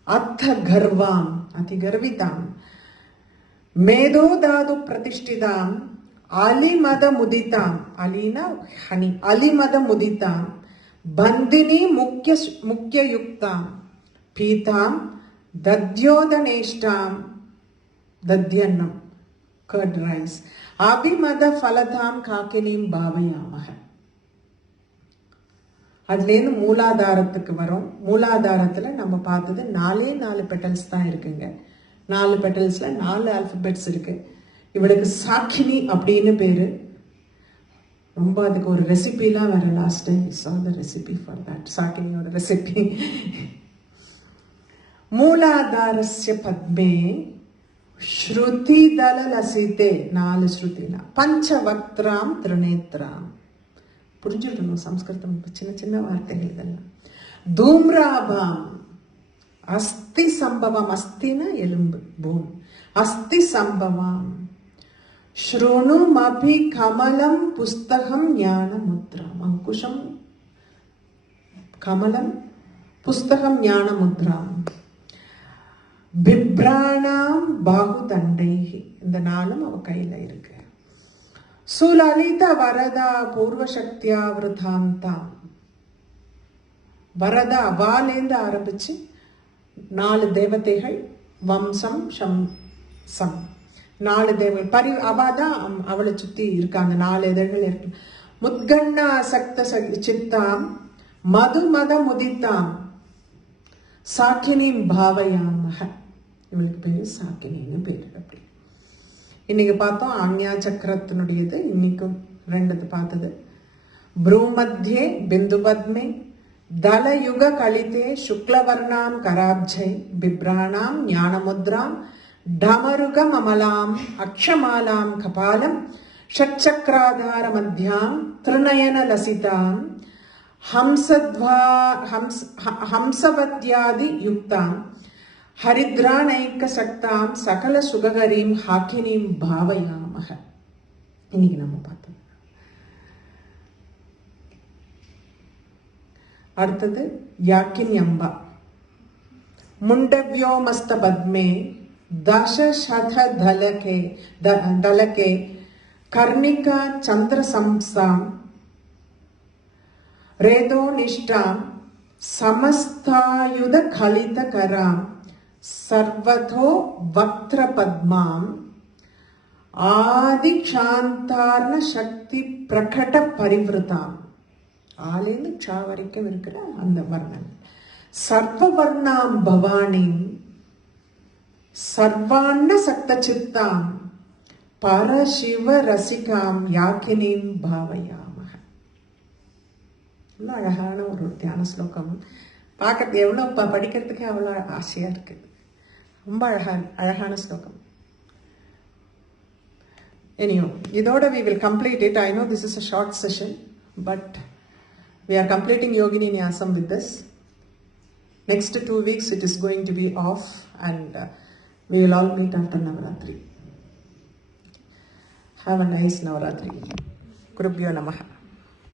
அத்த கர்வாம், அதி கர்விதாம் மேதோதாது பிரதிஷ்டிதாம் அலிமத முதிதாம், அலினா ஹனி, அலிமத முதிதாம் பந்தினி முக்கிய யுக்தாம் பீதாம் தத்யோதனேஷ்டாம், தத்யன்னம் கர்ட் ரைஸ் அபிமத ஃபலதாம் காக்கினீம் பாவயாமக. அதுலேருந்து மூலாதாரத்துக்கு வரும். மூலாதாரத்தில் நம்ம பார்த்தது 4 பெட்டல்ஸ் தான் இருக்குங்க. 4 பெட்டல்ஸ்ல 4 ஆல்பபெட்ஸ் இருக்கு. இவளுக்கு சாக்கினி அப்படின்னு பேரு. ரொம்ப அதுக்கு ஒரு ரெசிபிலாம் வேற. Last time saw the recipe for that, சாக்கினியோட ரெசிபி. மூலாதாரஸ்ய பத்மே ஸ்ருதி தல லசிதே, 4 ஸ்ருதினா பஞ்சவக்திராம் திரிநேத்ராம். புரிஞ்சுக்கணும் சம்ஸ்கிருதம், சின்ன சின்ன வார்த்தைகள் இதெல்லாம். தூம்ராபாம் அஸ்தி சம்பவம், அஸ்தினா எலும்பு, போன், அஸ்தி சம்பவம். ஸ்ருணுமபி கமலம் புஸ்தகம் ஞான முத்ராம், அங்குஷம் கமலம், புஸ்தகம் ஞான முத்ராம். பிப்ராணாம் பாகு தண்டைகி, இந்த 4 அவ கையில இருக்கு. சுலலித வரதா பூர்வசக்தியா விருதாந்தாம், வரதா அவாலேந்து ஆரம்பிச்சு 4 தேவதைகள், வம்சம் சம் சம் 4 தேவர்கள் அவாதான் அவளை சுத்தி இருக்காங்க. 4 இதழ்கள் இருக்கு. முத்கண்ணா சக்த சித்தாம் மதுமத முதித்தாம் சாக்கினிம் பாவயாமக. இவளுக்கு பேரு சாக்கினின்னு பேரு. அப்படி இன்னைக்கு பார்த்தோம் ஆக்ஞா சக்கரத்தினுடையது. இன்னைக்கும் 2 பார்த்தது. ப்ரூமத்தியே பிந்து பத்மே தலயுக கலிதே சுக்லவர்ணாம் கராப்ஜை பிப்ராணாம் ஞானமுத்ராம் டமருகம் அமலாம் அக்ஷமாலாம் கபாலம் ஷட்சக்ராதார மத்தியாம் திருநயன லசிதாம் हंसवत्यादि युक्तां हरिद्रानैकशक्तां सकल सुगहरीं हाकिनीं भावयामः. இன்னைக்கு நம்ம பார்த்தோம். அடுத்தது யாக்கின்யம்பா. मुंडव्योमस्त पद्मे दशशत दलके कर्णिका चंद्र संस्थां रेदोनिष्ठां समस्तायुध खलित करां सर्वतो वक्त्र पद्मां आदि क्षांतार्न शक्ति प्रकट परिवृतां. ஆலேந்து சா வரைக்கும் இருக்கிற அந்த வர்ணன். சர்வவர்ணாம் பவானிம் சர்வாண்ண சக்த சித்தாம் பரசிவ ரசிகாம் யாக்கினீம் பாவயாமக. எவ்வளோ அழகான ஒரு தியான ஸ்லோகம். பார்க்கறது எவ்வளோ படிக்கிறதுக்கு அவ்வளோ ஆசையாக இருக்குது. ரொம்ப அழகான ஸ்லோகம். Anyway, இதோட we will complete it. I know this is a short session, but we are completing Yogini Nyasam with this. Next 2 weeks it is going to be off, and we will all meet after Navaratri. Have a nice Navaratri. Gurubhyo Namaha.